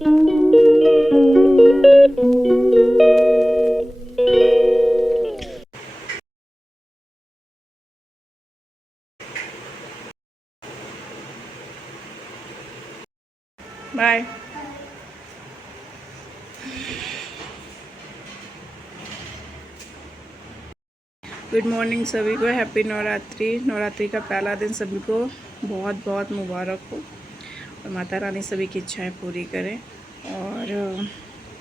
Bye. Good morning सभी को, happy Navratri. Navratri का पहला दिन सभी को बहुत बहुत मुबारक हो और माता रानी सभी की इच्छाएं पूरी करें। और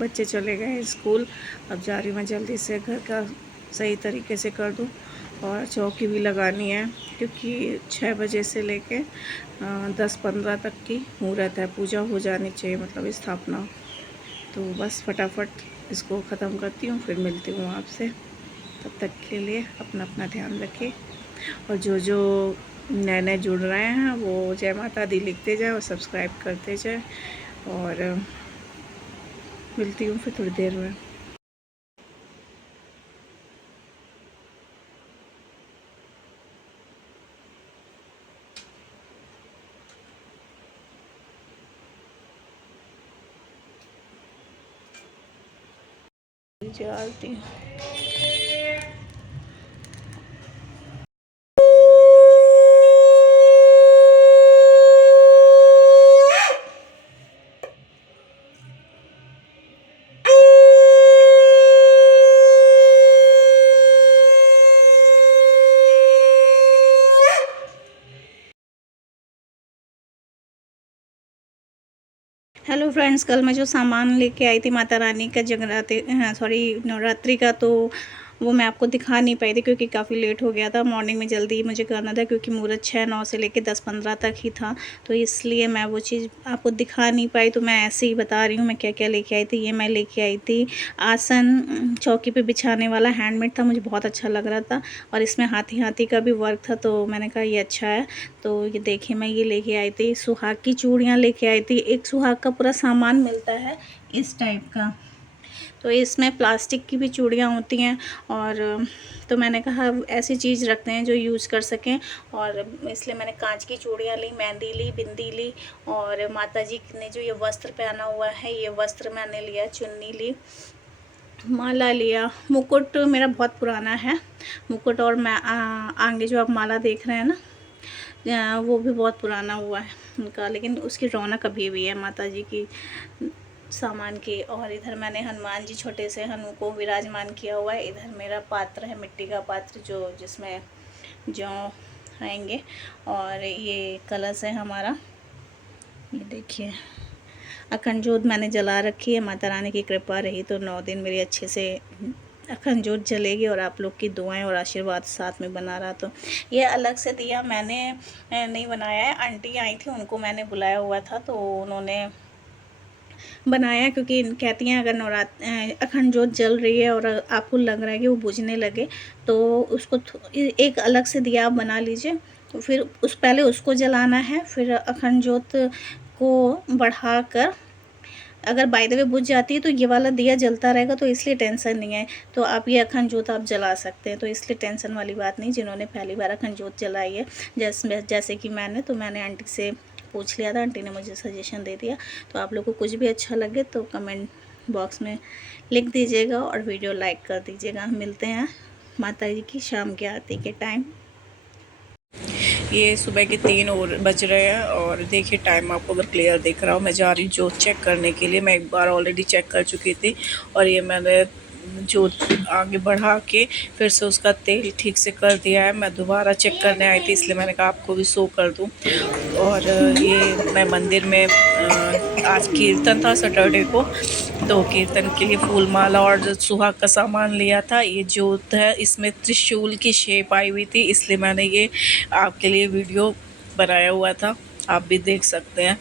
बच्चे चले गए स्कूल, अब जा रही मैं जल्दी से घर का सही तरीके से कर दूं और चौकी भी लगानी है क्योंकि 6 बजे से लेके 10-15 तक की मुहूर्त है, पूजा हो जानी चाहिए, मतलब स्थापना। तो बस फटाफट इसको ख़त्म करती हूँ, फिर मिलती हूँ आपसे। तब तक के लिए अपना अपना ध्यान रखिए और जो जो नए नए जुड़ रहे हैं वो जय माता दी लिखते जाए और सब्सक्राइब करते जाए। और मिलती हूँ फिर थोड़ी देर में। आती हूँ। हेलो फ्रेंड्स, कल मैं जो सामान लेके आई थी माता रानी का जगराते नवरात्रि का, तो वो मैं आपको दिखा नहीं पाई थी क्योंकि काफ़ी लेट हो गया था। मॉर्निंग में जल्दी मुझे करना था क्योंकि मुहूर्त 6-9 से लेके 10-15 तक ही था, तो इसलिए मैं वो चीज़ आपको दिखा नहीं पाई। तो मैं ऐसे ही बता रही हूँ मैं क्या क्या लेके आई थी। ये मैं लेके आई थी आसन, चौकी पे बिछाने वाला, हैंडमेड था, मुझे बहुत अच्छा लग रहा था और इसमें हाथी हाथी का भी वर्क था, तो मैंने कहा ये अच्छा है। तो ये देखिए मैं ये लेके आई थी। सुहाग की चूड़ियाँ लेके आई थी। एक सुहाग का पूरा सामान मिलता है इस टाइप का, तो इसमें प्लास्टिक की भी चूड़ियाँ होती हैं। और तो मैंने कहा ऐसी चीज़ रखते हैं जो यूज़ कर सकें, और इसलिए मैंने कांच की चूड़ियाँ ली, मेहंदी ली, बिंदी ली, और माता जी ने जो ये वस्त्र पहना हुआ है ये वस्त्र मैंने लिया, चुन्नी ली, माला लिया। मुकुट मेरा बहुत पुराना है, मुकुट और मैं आगे जो आप माला देख रहे हैं ना, वो भी बहुत पुराना हुआ है उनका, लेकिन उसकी रौनक अभी भी है माता जी की सामान की। और इधर मैंने हनुमान जी, छोटे से हनु को विराजमान किया हुआ है। इधर मेरा पात्र है, मिट्टी का पात्र, जो जिसमें जौ आएंगे। और ये कलश है हमारा, ये देखिए। अखंड जोत मैंने जला रखी है, माता रानी की कृपा रही तो 9 दिन मेरी अच्छे से अखंड जोत जलेगी और आप लोग की दुआएं और आशीर्वाद साथ में बना रहा। तो ये अलग से दिया मैंने नहीं बनाया है, आंटी आई थी उनको मैंने बुलाया हुआ था तो उन्होंने बनाया, क्योंकि कहती हैं अगर अखंड जोत जल रही है और आपको लग रहा है कि वो बुझने लगे तो उसको एक अलग से दिया आप बना लीजिए, तो फिर पहले उसको जलाना है, फिर अखंड जोत को बढ़ाकर अगर बाय द वे बुझ जाती है तो ये वाला दिया जलता रहेगा, तो इसलिए टेंशन नहीं है। तो आप ये अखंड जोत आप जला सकते हैं, तो इसलिए टेंशन वाली बात नहीं जिन्होंने पहली बार अखंड जोत जलाई है। जैसे कि मैंने आंटी से पूछ लिया था, आंटी ने मुझे सजेशन दे दिया। तो आप लोग को कुछ भी अच्छा लगे तो कमेंट बॉक्स में लिख दीजिएगा और वीडियो लाइक कर दीजिएगा। मिलते हैं माता जी की शाम की आरती के टाइम। ये सुबह के 3 और बज रहे हैं और देखिए टाइम आपको अगर क्लियर दिख रहा हो, मैं जा रही जोत चेक करने के लिए। मैं एक बार ऑलरेडी चेक कर चुकी थी और ये मैंने जोत आगे बढ़ा के फिर से उसका तेल ठीक से कर दिया है। मैं दोबारा चेक करने आई थी इसलिए मैंने कहा आपको भी शो कर दूं। और ये मैं मंदिर में आज कीर्तन था सैटरडे को, तो कीर्तन के लिए फूल माला और जो सुहाग का सामान लिया था। ये जोत है, इसमें त्रिशूल की शेप आई हुई थी, इसलिए मैंने ये आपके लिए वीडियो बनाया हुआ था, आप भी देख सकते हैं।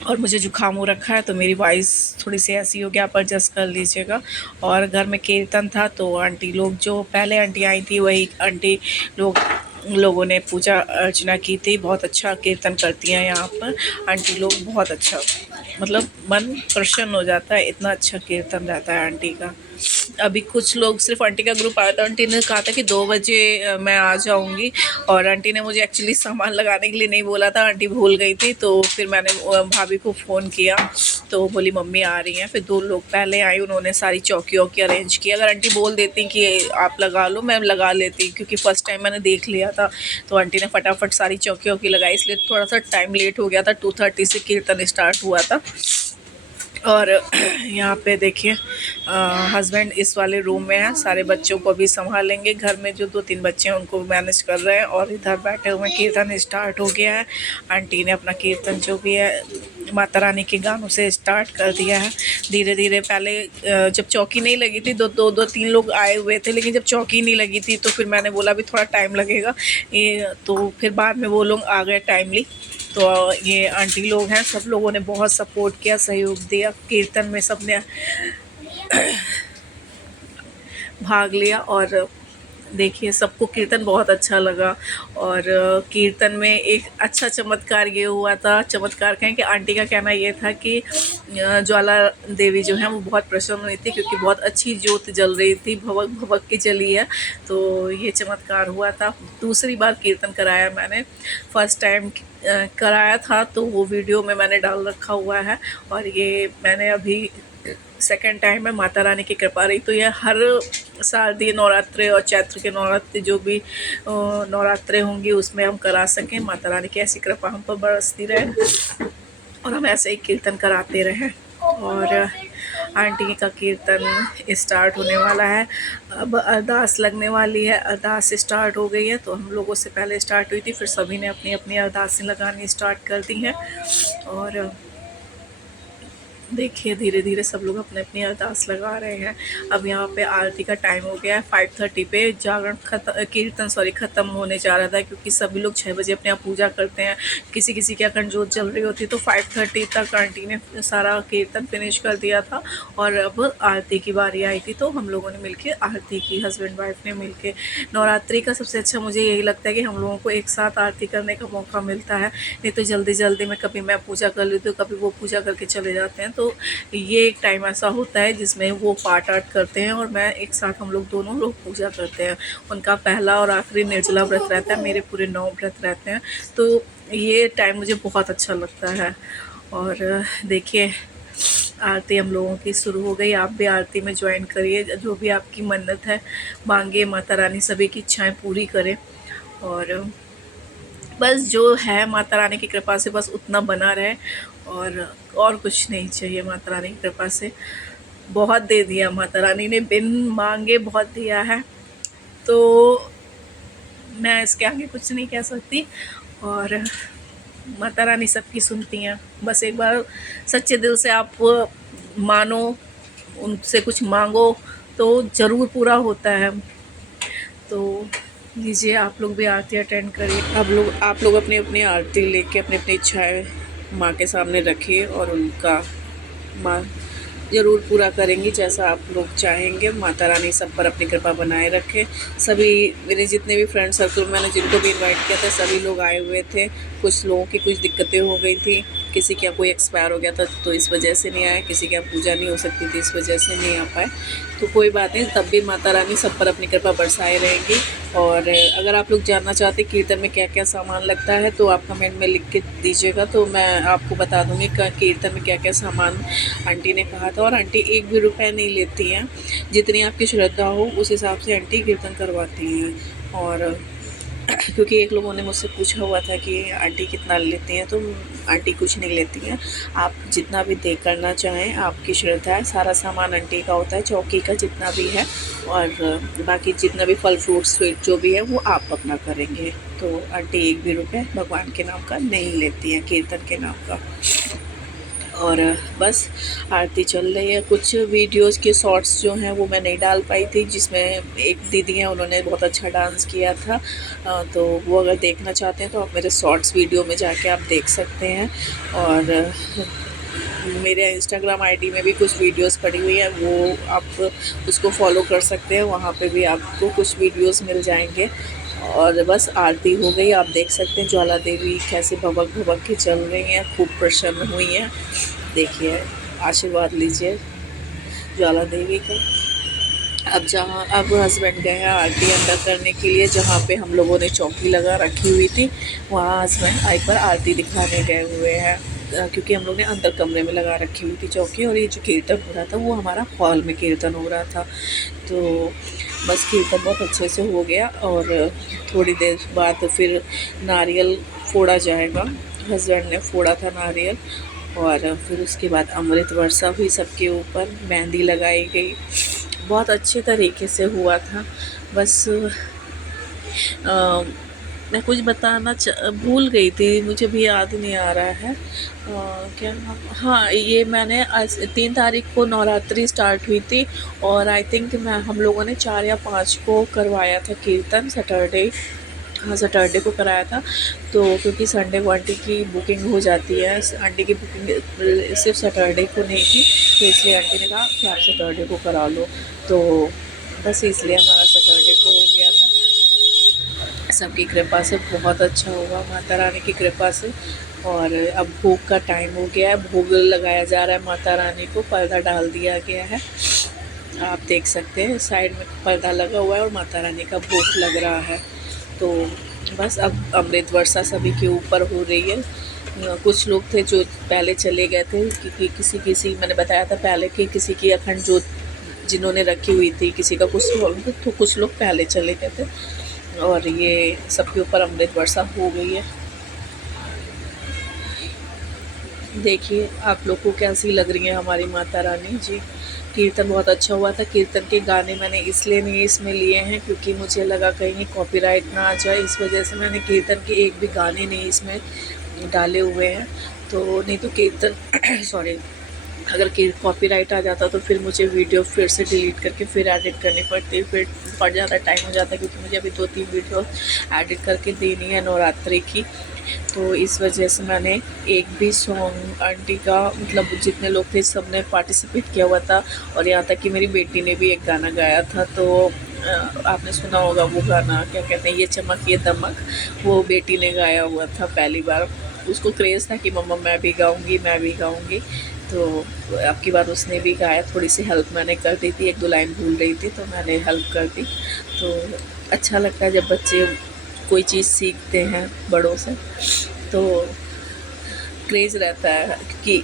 और मुझे जुकाम हो रखा है तो मेरी वॉइस थोड़ी सी ऐसी हो गया, आप एडजस्ट कर लीजिएगा। और घर में कीर्तन था तो आंटी लोग, जो पहले आंटी आई थी वही आंटी लोगों ने पूजा अर्चना की थी। बहुत अच्छा कीर्तन करती हैं यहाँ पर आंटी लोग, बहुत अच्छा, मतलब मन प्रसन्न हो जाता है, इतना अच्छा कीर्तन रहता है आंटी का। अभी कुछ लोग, सिर्फ आंटी का ग्रुप आया था। आंटी ने कहा था कि 2 बजे मैं आ जाऊंगी, और आंटी ने मुझे एक्चुअली सामान लगाने के लिए नहीं बोला था, आंटी भूल गई थी। तो फिर मैंने भाभी को फ़ोन किया, तो बोली मम्मी आ रही हैं। फिर 2 लोग पहले आए, उन्होंने सारी चौकी वौकी अरेंज की। अगर आंटी बोल देती कि आप लगा लो, मैं लगा लेती, क्योंकि फ़र्स्ट टाइम मैंने देख लिया था। तो आंटी ने फटाफट सारी चौकी वौकी लगाई, इसलिए थोड़ा सा टाइम लेट हो गया था। 2:30 से कीर्तन स्टार्ट हुआ था। और यहाँ पे देखिए हस्बैंड इस वाले रूम में है, सारे बच्चों को भी संभालेंगे। घर में जो 2-3 बच्चे हैं उनको मैनेज कर रहे हैं, और इधर बैठे हुए कीर्तन स्टार्ट हो गया है। आंटी ने अपना कीर्तन जो भी है माता रानी के गानों से स्टार्ट कर दिया है। धीरे धीरे पहले जब चौकी नहीं लगी थी, 2-3 लोग आए हुए थे, लेकिन जब चौकी नहीं लगी थी तो फिर मैंने बोला भी थोड़ा टाइम लगेगा ये, तो फिर बाद में वो लोग आ गए टाइमली। तो ये आंटी लोग हैं, सब लोगों ने बहुत सपोर्ट किया, सहयोग दिया कीर्तन में, सब ने भाग लिया। और देखिए सबको कीर्तन बहुत अच्छा लगा। और कीर्तन में एक अच्छा चमत्कार ये हुआ था, चमत्कार कहें कि आंटी का कहना ये था कि ज्वाला देवी जो है वो बहुत प्रसन्न हुई थी, क्योंकि बहुत अच्छी ज्योत जल रही थी, भवक भवक की जली है। तो ये चमत्कार हुआ था। दूसरी बार कीर्तन कराया मैंने, फर्स्ट टाइम कराया था तो वो वीडियो में मैंने डाल रखा हुआ है, और ये मैंने अभी सेकंड टाइम है। माता रानी की कृपा रही तो ये हर शारदीय नवरात्रे और चैत्र के नवरात्रि जो भी नवरात्रे होंगी उसमें हम करा सकें। माता रानी की ऐसी कृपा हम पर बरसती रहे, और हम ऐसे ही कीर्तन कराते रहें। और आंटी का कीर्तन स्टार्ट होने वाला है, अब अरदास लगने वाली है। अरदास स्टार्ट हो गई है, तो हम लोगों से पहले स्टार्ट हुई थी, फिर सभी ने अपनी अपनी अरदासें लगानी स्टार्ट कर दी हैं। और देखिए धीरे धीरे सब लोग अपने अपनी अरदास लगा रहे हैं। अब यहाँ पे आरती का टाइम हो गया है, 5:30 पे जागरण कीर्तन ख़त्म होने जा रहा था, क्योंकि सभी लोग 6 बजे अपने यहाँ पूजा करते हैं। किसी किसी की अखंड जोत जल रही होती, तो 5:30 तक आंटी ने सारा कीर्तन फिनिश कर दिया था। और अब आरती की बारी आई थी, तो हम लोगों ने मिलके आरती की, हस्बैंड वाइफ ने मिलके। नवरात्रि का सबसे अच्छा मुझे यही लगता है कि हम लोगों को एक साथ आरती करने का मौका मिलता है। नहीं तो जल्दी जल्दी में कभी मैं पूजा कर लेती हूँ, कभी वो पूजा करके चले जाते हैं। तो ये एक टाइम ऐसा होता है जिसमें वो पाठ आठ करते हैं और मैं एक साथ, हम लोग दोनों लोग पूजा करते हैं। उनका पहला और आखिरी निर्जला व्रत रहता है, मेरे पूरे 9 व्रत रहते हैं। तो ये टाइम मुझे बहुत अच्छा लगता है। और देखिए आरती हम लोगों की शुरू हो गई। आप भी आरती में ज्वाइन करिए, जो भी आपकी मन्नत है मांगे, माता रानी सभी की इच्छाएं पूरी करे। और बस जो है माता रानी की कृपा से बस उतना बना रहे, और कुछ नहीं चाहिए। माता रानी की कृपा से बहुत दे दिया, माता रानी ने बिन मांगे बहुत दिया है, तो मैं इसके आगे कुछ नहीं कह सकती। और माता रानी सबकी सुनती हैं, बस एक बार सच्चे दिल से आप मानो, उनसे कुछ मांगो तो ज़रूर पूरा होता है। तो लीजिए आप लोग भी आरती अटेंड करिए। आप लोग अपनी अपनी आरती लेके अपनी अपनी इच्छाएं माँ के सामने रखिए, और उनका माँ ज़रूर पूरा करेंगी जैसा आप लोग चाहेंगे। माता रानी सब पर अपनी कृपा बनाए रखे। सभी मेरे जितने भी फ्रेंड सर्कल मैंने जिनको भी इनवाइट किया था, सभी लोग आए हुए थे। कुछ लोगों की कुछ दिक्कतें हो गई थी, किसी का कोई एक्सपायर हो गया था तो इस वजह से नहीं आया, किसी की पूजा नहीं हो सकती थी इस वजह से नहीं आ पाए। तो कोई बात नहीं, तब भी माता रानी सब पर अपनी कृपा बरसाए रहेंगी। और अगर आप लोग जानना चाहते कीर्तन में क्या क्या सामान लगता है तो आप कमेंट में लिख के दीजिएगा, तो मैं आपको बता दूँगी कीर्तन में क्या क्या सामान आंटी ने कहा था। और आंटी 1 भी रुपया नहीं लेती हैं, जितनी आपकी श्रद्धा हो उस हिसाब से आंटी कीर्तन करवाती हैं। और क्योंकि एक लोगों ने मुझसे पूछा हुआ था कि आंटी कितना लेती हैं, तो आंटी कुछ नहीं लेती हैं। आप जितना भी दे करना चाहें, आपकी श्रद्धा है। सारा सामान आंटी का होता है, चौकी का जितना भी है, और बाकी जितना भी फल फ्रूट स्वीट जो भी है वो आप अपना करेंगे। तो आंटी 1 भी रुपये भगवान के नाम का नहीं लेती हैं, कीर्तन के नाम का। और बस आरती चल रही है। कुछ वीडियोस के शॉर्ट्स जो हैं वो मैं नहीं डाल पाई थी, जिसमें एक दीदी हैं उन्होंने बहुत अच्छा डांस किया था, तो वो अगर देखना चाहते हैं तो आप मेरे शॉर्ट्स वीडियो में जाके आप देख सकते हैं। और मेरे इंस्टाग्राम आईडी में भी कुछ वीडियोस पड़ी हुई हैं, वो आप उसको फॉलो कर सकते हैं, वहाँ पे भी आपको कुछ वीडियोस मिल जाएंगे। और बस आरती हो गई, आप देख सकते हैं ज्वाला देवी कैसे भबक भबक के चल रही हैं, खूब प्रसन्न हुई हैं। देखिए आशीर्वाद लीजिए ज्वाला देवी का। अब हस्बैंड गए हैं आरती अंदर करने के लिए, जहाँ पे हम लोगों ने चौकी लगा रखी हुई थी वहाँ हस्बैंड एक बार आरती दिखाने गए हुए हैं, क्योंकि हम लोग ने अंदर कमरे में लगा रखी हुई थी चौकी, और ये जो कीर्तन हो रहा था वो हमारा हॉल में कीर्तन हो रहा था। तो बस कीर्तन बहुत अच्छे से हो गया, और थोड़ी देर बाद फिर नारियल फोड़ा जाएगा। हस्बैंड ने फोड़ा था नारियल, और फिर उसके बाद अमृत वर्षा हुई सबके ऊपर, मेहंदी लगाई गई, बहुत अच्छे तरीके से हुआ था। बस मैं कुछ बताना भूल गई थी, मुझे भी याद नहीं आ रहा है क्या। हाँ, ये मैंने आज 3 तारीख को नवरात्रि स्टार्ट हुई थी, और आई थिंक हम लोगों ने 4 या 5 को करवाया था कीर्तन, सैटरडे। हाँ, सैटरडे को कराया था। तो क्योंकि संडे को आंटी की बुकिंग हो जाती है, आंटी की बुकिंग सिर्फ सैटरडे को नहीं थी, तो इसलिए आंटी ने कहा कि आप सैटरडे को करा लो। तो बस इसलिए हमारा सैटरडे को हो गया था। सबकी कृपा से बहुत अच्छा हुआ, माता रानी की कृपा से। और अब भोग का टाइम हो गया है, भोग लगाया जा रहा है माता रानी को, पर्दा डाल दिया गया है, आप देख सकते हैं साइड में पर्दा लगा हुआ है और माता रानी का भोग लग रहा है। तो बस अब अमृत वर्षा सभी के ऊपर हो रही है। कुछ लोग थे जो पहले चले गए थे, क्योंकि किसी मैंने बताया था पहले कि किसी की अखंड जोत जिन्होंने रखी हुई थी, किसी का कुछ प्रॉब्लम था, तो कुछ लोग पहले चले गए थे, और ये सबके ऊपर अमृत वर्षा हो गई है। देखिए आप लोग को कैसी लग रही है हमारी माता रानी जी। कीर्तन बहुत अच्छा हुआ था। कीर्तन के गाने मैंने इसलिए नहीं इसमें लिए हैं क्योंकि मुझे लगा कहीं कॉपीराइट ना आ जाए, इस वजह से मैंने कीर्तन के एक भी गाने नहीं इसमें डाले हुए हैं। तो नहीं तो कीर्तन सॉरी, अगर कॉपीराइट आ जाता तो फिर मुझे वीडियो फिर से डिलीट करके फिर एडिट करनी पड़ती, फिर पड़ जाता, टाइम हो जाता, क्योंकि मुझे अभी 2-3 वीडियो एडिट करके देनी है नवरात्रि की। तो इस वजह से मैंने एक भी सॉन्ग आंटी का, मतलब जितने लोग थे सब ने पार्टिसिपेट किया हुआ था, और यहाँ तक कि मेरी बेटी ने भी एक गाना गाया था। तो आपने सुना होगा वो गाना, क्या कहते हैं, ये चमक ये दमक, वो बेटी ने गाया हुआ था पहली बार। उसको क्रेज़ था कि मम्मा मैं भी गाऊंगी, मैं भी गाऊंगी। तो अब की बार उसने भी गाया, थोड़ी सी हेल्प मैंने कर दी थी, 1-2 लाइन भूल रही थी तो मैंने हेल्प कर दी। तो अच्छा लगता है जब बच्चे कोई चीज़ सीखते हैं बड़ों से, तो क्रेज़ रहता है कि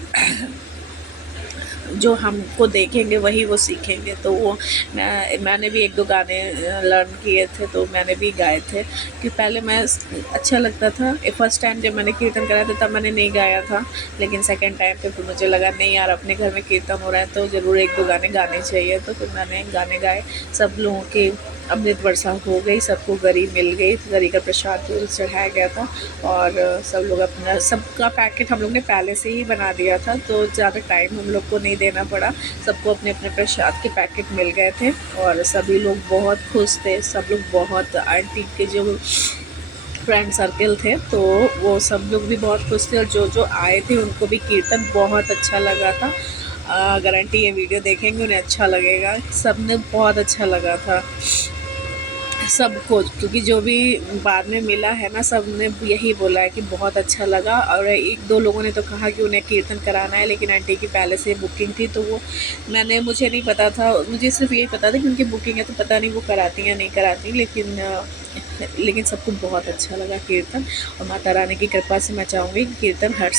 जो हमको देखेंगे वही वो सीखेंगे। तो वो मैंने भी 1-2 गाने लर्न किए थे, तो मैंने भी गाए थे कि पहले मैं अच्छा लगता था। फर्स्ट टाइम जब मैंने कीर्तन कराया था तब मैंने नहीं गाया था, लेकिन सेकंड टाइम पे फिर मुझे लगा नहीं यार, अपने घर में कीर्तन हो रहा है तो ज़रूर 1-2 गाने गाने चाहिए। तो फिर मैंने गाने गाए, सब लोगों की अमृत वर्षा हो गई, सबको गरी मिल गई, गरी का प्रसाद चढ़ाया गया था, और सब लोग अपना सबका पैकेट हम लोग ने पहले से ही बना दिया था, तो ज़्यादा टाइम हम लोग को नहीं देना पड़ा। सबको अपने अपने प्रसाद के पैकेट मिल गए थे, और सभी लोग बहुत खुश थे। सब लोग बहुत, आंटी के जो फ्रेंड सर्कल थे तो वो सब लोग भी बहुत खुश थे, और जो जो आए थे उनको भी कीर्तन बहुत अच्छा लगा था। अगर आंटी ये वीडियो देखेंगे उन्हें अच्छा लगेगा, सब ने बहुत अच्छा लगा था सबको, क्योंकि जो भी बाद में मिला है ना, सब ने यही बोला है कि बहुत अच्छा लगा। और 1-2 लोगों ने तो कहा कि उन्हें कीर्तन कराना है, लेकिन आंटी की पहले से बुकिंग थी, तो वो मुझे नहीं पता था, मुझे सिर्फ ये पता था कि उनकी बुकिंग है, तो पता नहीं वो कराती या नहीं कराती, लेकिन सबको बहुत अच्छा लगा कीर्तन। और माता रानी की कृपा से मैं चाहूँगी कि कीर्तन हर